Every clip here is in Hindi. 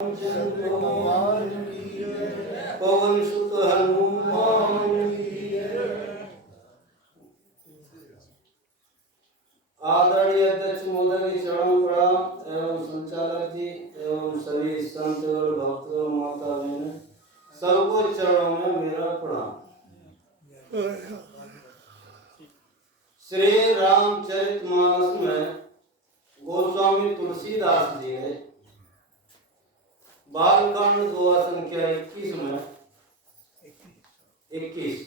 पवन सुत हनुमान की आदरणीय अध्यक्ष महोदय की चरण प्रणाम एवं संचालक जी एवं सभी संत और भक्त और माता बहन सबको चरणों में मेरा प्रणाम। श्री रामचरितमानस में गोस्वामी तुलसीदास जी ने बालकांड दुआ संख्या 21 में 21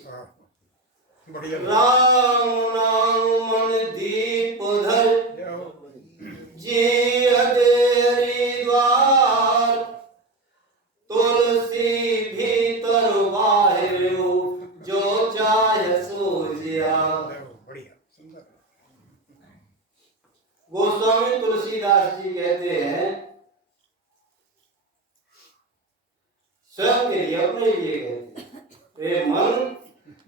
राम नाम मन दीप धर जी हदेरी द्वार तुलसी भीतर बाहर जो चाहे सो जिया। गोस्वामी तुलसीदास जी कहते हैं स्वयं के लिए अपने लिए कहते हैं मन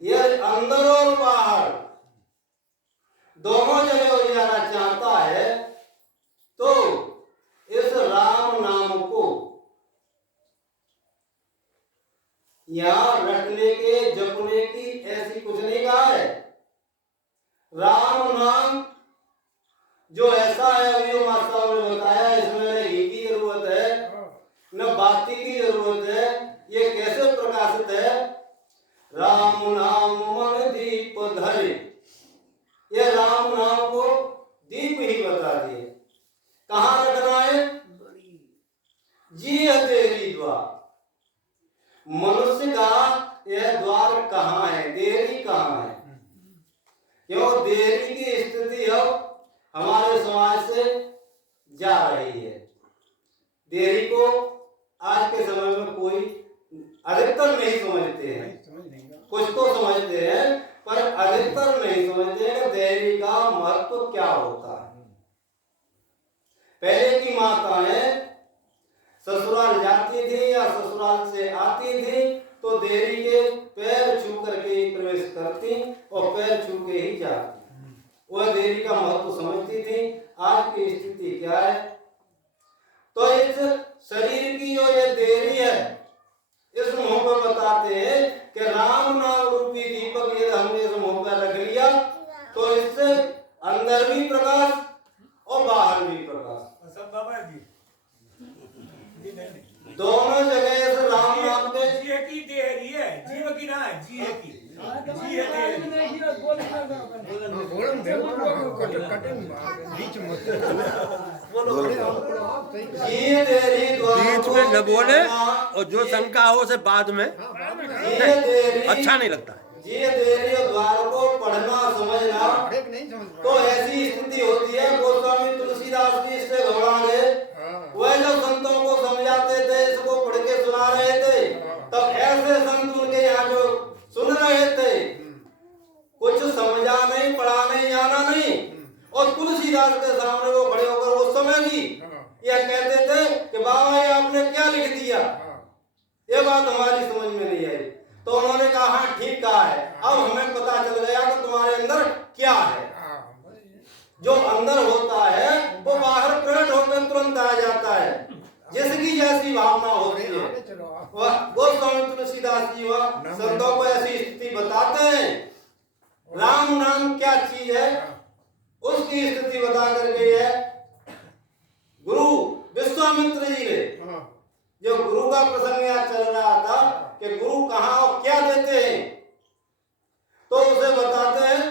यह अंदर और बाहर दोनों जगह उजाला चाहता है तो इस राम नाम को यहां रटने के जपने की ऐसी कुछ नहीं कहा है। राम नाम जो ऐसा है अभी मास्टर ने बताया इसमें न घी की जरूरत है न बाती की जरूरत है। ये कैसे प्रकाशित है? राम नाम मन दीप धरे, ये राम नाम को दीप ही बता दिए। कहाँ रखना है? जी हथेली द्वार। मनुष्य का यह द्वार कहाँ है? देरी कहाँ है? क्यों देरी की स्थिति अब हमारे समाज से जा रही है। देरी को आज के समय में कोई अधिकतर नहीं समझते हैं, कुछ तो समझते हैं पर अधिकतर नहीं समझते हैं कि देरी का महत्व क्या होता है। पहले की माताएं ससुराल जाती थी या ससुराल से आती थी तो देरी के पैर छू करके ही प्रवेश करती और पैर छू के ही जाती। वह देरी का महत्व समझती थी। आज की स्थिति क्या है? तो इस शरीर की जो ये देरी है इस मुंह पर बताते हैं कि राम नाम रूपी दीपक यदि हमने इस मुंह पर रख लिया तो इससे अंदर भी प्रकाश और बाहर भी प्रकाश, दोनों जगह इस राम नाम के जीव की देरी है, जीव की ना है, जीव की जी है देरी। बीच में न बोले और जो शंका हो उसे बाद में अच्छा नहीं लगता है। जी देरी द्वार को पढ़ना समझना तो ऐसी स्थिति होती है। गोस्वामी तुलसीदास जी इससे घबरा गए। वह जो संतों को समझाते थे इसको पढ़ के सुना रहे थे तब ऐसे संत उनके यहाँ जो सुन रहे थे कुछ समझा नहीं, पढ़ा नहीं, जाना नहीं और तुलसीदास के सामने वो खड़े होकर वो समय भी यह कहते थे कि बाबा ये आपने क्या लिख दिया, ये बात हमारी समझ में नहीं आई। तो उन्होंने कहा हाँ ठीक कहा है, अब हमें पता चल गया कि तुम्हारे अंदर क्या है। जो अंदर होता है वो बाहर प्रकट होकर तुरंत आ जाता है, जिसकी जैसी भावना होती है। गोस्वामी तुलसीदास जी वह संतों को ऐसी स्थिति बताते हैं। राम नाम क्या चीज है उसकी स्थिति बता करके है गुरु विश्वामित्र जी ने, जो गुरु का प्रसंग यहाँ चल रहा था कि गुरु कहाँ और क्या देते हैं तो उसे बताते हैं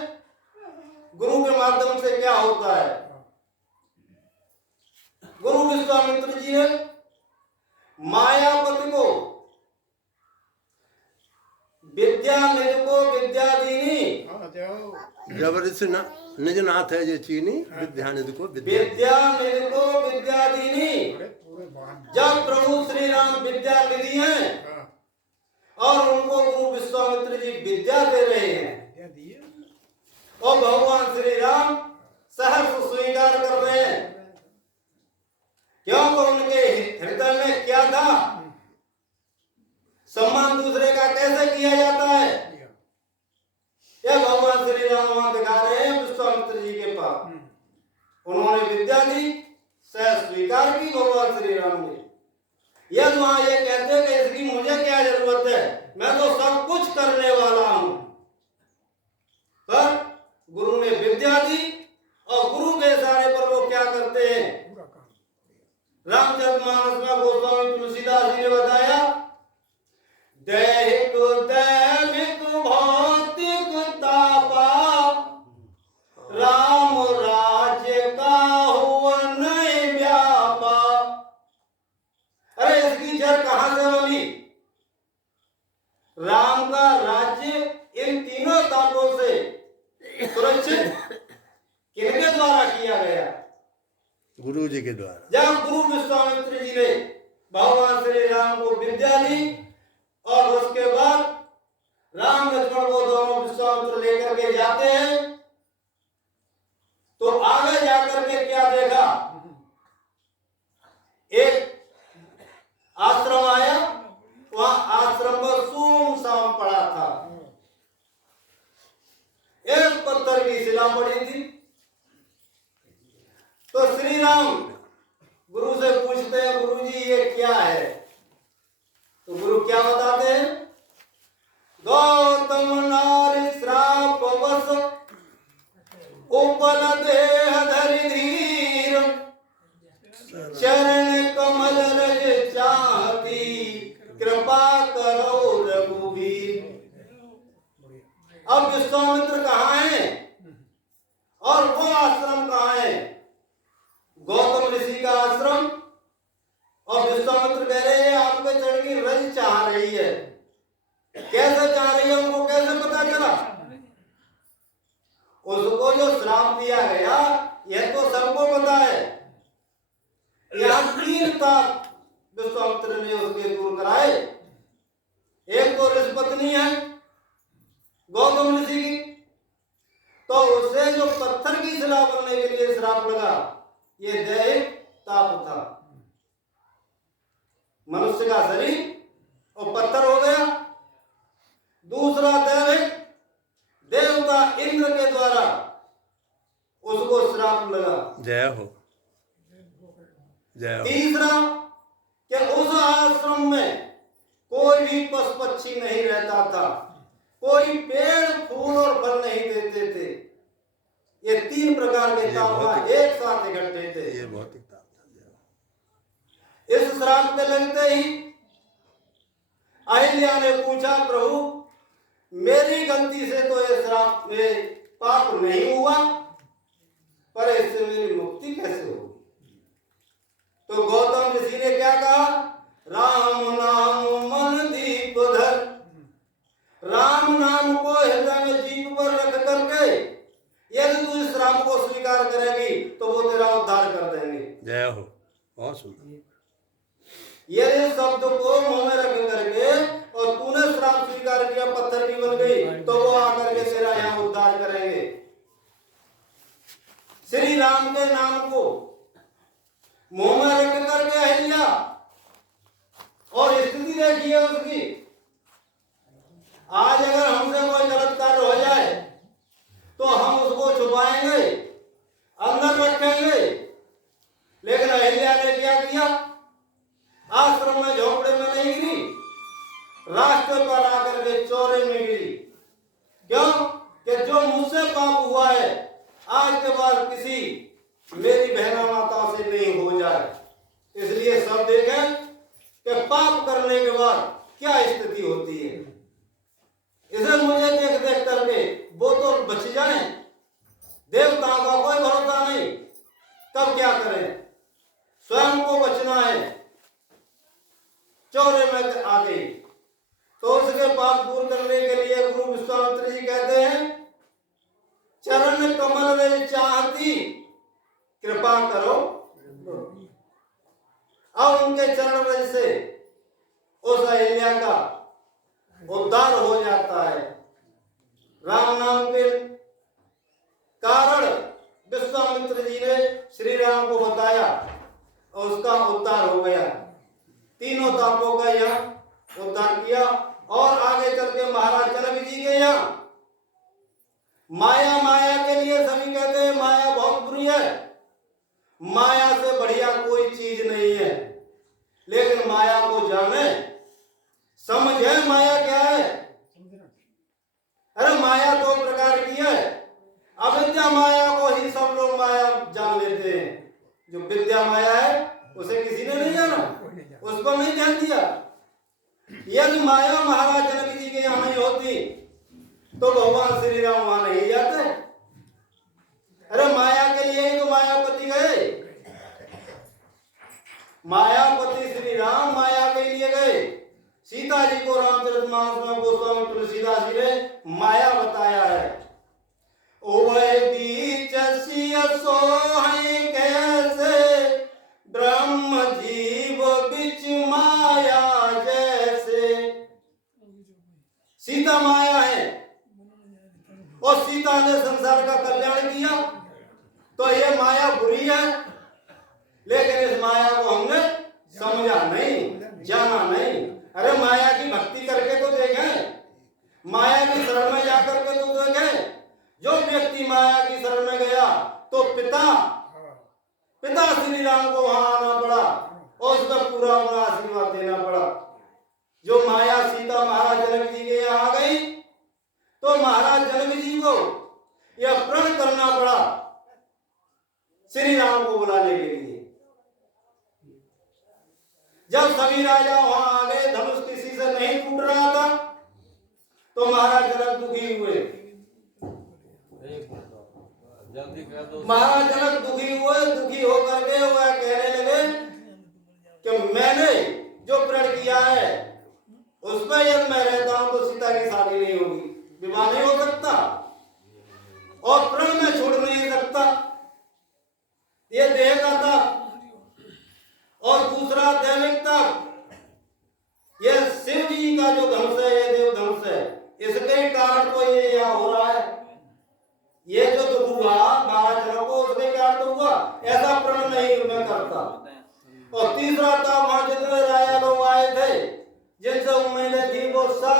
गुरु के माध्यम से क्या होता है। गुरु विश्वामित्र जी ने मायापति को विद्या निज को विद्या दीनी, जबरदस्ती निज नाथ है जो चीनी विद्या निज को विद्या निज को विद्या दीनी। जब प्रभु श्री राम विद्या निधि हैं और उनको गुरु विश्वामित्र जी विद्या दे रहे हैं और भगवान श्री राम सहर्ष स्वीकार कर रहे हैं क्योंकि उनके हृदय में क्या था? सम्मान दूसरे का कैसे किया जाता है यह भगवान श्री राम वहां दिखा रहे हैं विश्वामित्र जी के पास। उन्होंने विद्या दी, सह स्वीकार की भगवान श्री राम ने। यदि वहां ये कहते कि इसकी मुझे क्या जरूरत है, मैं तो सब कुछ करने वाला हूं, पर गुरु ने विद्या दी और गुरु के इशारे पर वो क्या करते हैं। रामचरितमानस में गोस्वामी तुलसीदास जी ने बताया, दैहिक दैविक भौतिक तापा राम राज्य का हुआ नहीं व्यापा। अरे इसकी जड़ कहां से बनी? राम का राज्य इन तीनों तापों से सुरक्षित किनके द्वारा किया गया? गुरु जी के द्वारा। जब गुरु विश्वामित्र जी ने भगवान श्री राम को विद्या दी और उसके बाद राम लक्ष्मण को दोनों विश्वामित्र लेकर के जाते हैं, तो आगे जाकर के क्या देखा? एक आश्रम आया, वहां आश्रम में सुनसान पड़ा था, एक पत्थर की शिला पड़ी थी। तो श्री राम गुरु से पूछते हैं, गुरु जी ये क्या है? तो गुरु क्या बताते हैं? गौतम नारी श्राप वश उपल देह धरि धीर, चरण कमल रज चाहती, कृपा करो रघुवीर। अब विश्वामित्र कहाँ है और वो आश्रम कहाँ है? गौतम ऋषि का आश्रम, और विश्वामित्र कह रहे हैं आपके चरण की रज चाह रही है। कैसे चाह रही है उनको कैसे पता चला? उसको जो श्राप दिया गया यह तो सबको पता है। यहाँ 3 ताप विश्वामित्र ने उसके दूर कराए। एक तो ऋषि पत्नी है गौतम ऋषि की, तो उससे जो पत्थर की शिला बनने के लिए श्राप लगा, ये दैहिक ताप था। मनुष्य का शरीर और पत्थर हो गया। दूसरा दैविक, देवता इंद्र के द्वारा उसको श्राप लगा। जय हो, जय हो। तीसरा कि उस आश्रम में कोई भी पशु पक्षी नहीं रहता था, कोई पेड़ फूल और फल नहीं देते थे। ये 3 प्रकार के ताप एक साथ इकट्ठे थे। ये भौतिक ताप था। इस श्राप के लगते ही अहिल्या ने पूछा, प्रभु मेरी गलती से तो ये श्राप में पाप नहीं हुआ, पर इससे मेरी मुक्ति कैसे होगी? तो गौतम ऋषि ने क्या कहा? राम नाम मन दीप धर, राम नाम को हृदय में जीभ पर रख करके यदि तू इस श्राप को स्वीकार करेगी तो वो तेरा उद्धार कर देंगे। जय हो, बहुत सुंदर। ये शब्द को मुंह में रख करके और तूने श्राप स्वीकार किया, पत्थर की बन गई, तो वो आकर के तेरा यहाँ उद्धार करेंगे। श्री राम के नाम को मुंह में रख करके अहिल्या, और स्थिति देखिए उसकी। आज अगर हमसे कोई गलत कार्य हो जाए तो हम उसको छुपाएंगे, अंदर रखेंगे, लेकिन अहिल्या ने क्या किया? आश्रम में झोपड़े में नहीं गिरी, रास्ते पर आकर के चौरे में गिरी। क्यों? कि जो मुझसे पाप हुआ है आज के बाद किसी मेरी बहना माता से नहीं हो जाए। इसलिए सब देखें कि पाप करने के बाद क्या स्थिति होती है। इसे मुझे देख देख करके वो तो बच जाए, देवताओं का कोई भरोसा नहीं, तब क्या करें? स्वयं को बचना है। चौरे में आ गई तो उसके पाप दूर करने के लिए गुरु विश्वामित्र जी कहते हैं, चरण कमल में चाहती, कृपा करो। अब उनके चरण रज से उस अहिल्या का उद्धार हो जाता है। राम नाम के कारण विश्वामित्र जी ने श्री राम को बताया और उसका उद्धार हो गया। तीनों तापों का यहाँ उद्धार किया। और आगे चल के महाराज जनक जी के यहाँ माया, माया के लिए सभी कहते हैं माया बहुत बुरी है, माया से बढ़िया कोई चीज नहीं है। लेकिन माया को जाने, समझे माया क्या है। अरे माया दो प्रकार की है। अविद्या माया को ही सब लोग माया जान लेते हैं। जो विद्या माया है उसे किसी ने नहीं जाना, उस पर नहीं ध्यान दिया। यदि माया महाराज जनक जी के यहाँ नहीं होती तो भगवान श्री राम वहां नहीं जाते। अरे माया के लिए ही तो मायापति गए। मायापति श्री राम माया के लिए गए। सीता जी को रामचरितमानस में गोस्वामी तुलसीदास जी ने माया बताया है। ओवै बीच सिय सोहै कैसे, ब्रह्म जीव बिच माया जैसे। सीता माया है और सीता ने संसार का कल्याण किया, तो ये माया बुरी है। लेकिन इस माया को हमने समझा नहीं, जाना नहीं। अरे माया की भक्ति करके तो देखें, माया की शरण में जाकर के तो देखें। जो व्यक्ति माया की शरण में गया तो पिता श्री राम को वहां आना पड़ा और उसका पूरा अपना आशीर्वाद देना पड़ा। जो माया सीता महाराज जनक जी के यहाँ आ गई तो महाराज जनक जी को यह प्रण करना पड़ा श्री राम को बुलाने के लिए। जब सभी राजा वहां आ गए, धनुष किसी से नहीं टूट रहा था, तो महाराज जनक दुखी हुए। महाराज जनक दुखी हुए। दुखी होकर के वह कहने लगे कि मैंने जो प्रण किया है उस पर यदि मैं रहता हूं तो सीता की शादी नहीं होगी, विवाह नहीं हो सकता और प्रण में छोड़ नहीं सकता। ये देह का था और दूसरा दैविकता। यह शिव जी का जो धनुष है, ये देव धनुष है, इसके कारण तो ये यहाँ हो रहा है। ये जो दुख हुआ महाराज जनक को, उसके कारण तो हुआ, ऐसा प्रण नहीं मैं करता। और तीसरा था वहां जितने राजा लोग आए थे जिनसे उम्मीदें थी वो सब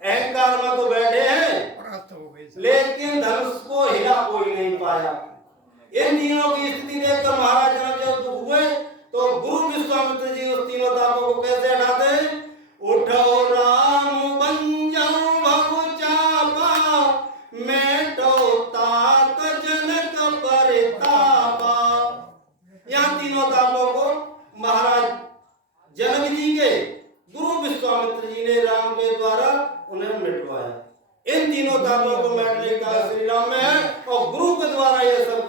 अहंकार में तो बैठे हैं, लेकिन धनुष को हिला कोई नहीं पाया। इन तीनों की स्थिति देखकर महाराज जनक जब दुख हुए तो गुरु विश्वामित्र जी उस तीनों तापों को कैसे हटाते। उठो राम बंजो भव चापा, मेटो तात जनक परितापा। यहाँ तीनों तापों को महाराज जनक जी के गुरु विश्वामित्र जी ने राम के द्वारा उन्हें मिटवाया। इन तीनों तापों को मिटने का श्री राम में है और गुरु के द्वारा यह सब